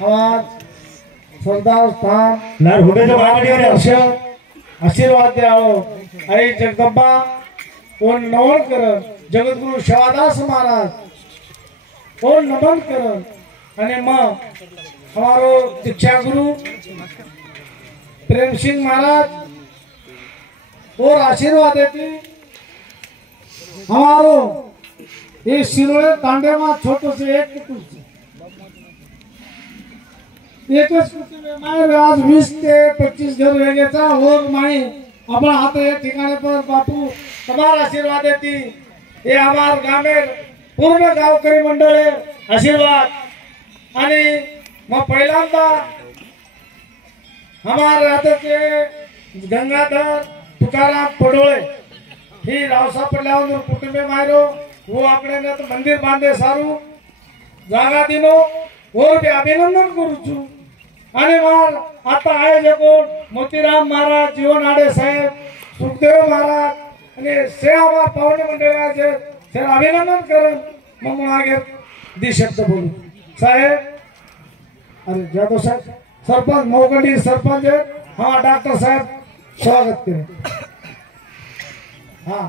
हमार सरदार स्थान लार हुंड्याच्या मागणीवर वर्ष आशीर्वाद द्यावं आई जगदंबा कोण नमन करन जगद्गुरु शिवादास महाराज कोण नमन करन आणि मग हमारो दीक्षा गुरु प्रेम सिंह महाराज और आशीर्वाद देती हमारो ये सिरोळे तांडे में छोटो से एक कुटुंब एकच कुटुंब माय आज 20 ते 25 घर वेगेचा और माई अपना हाथ एक ठिकाने पर बापू तुम्हारा आशीर्वाद देती ये हमार गामेर पूर्ण गावकरी मंडळ आशीर्वाद आणि मग पहिल्यांदा हमार राहते गंगाधर तुकाराम पडोळे ही रावसाहेब पडल्यावर कुटुंबे मायरो वो આપણે ને મંદિર બાંધે સારું જાગા દીનો और भी अभिनंदन करू છું અને માર आता આયોજકો મોતીરામ મહારાજ જીવન આડે સાહેબ સુખદેવ મહારાજ અને સેવા પાવન મંડળાचे સર अभिनंदन करन मग आगे दी शब्द बोलू साहेब अरे जादव साहेब सरपंच मोगंडी सरपंच हाँ डॉक्टर साहेब स्वागत करें हाँ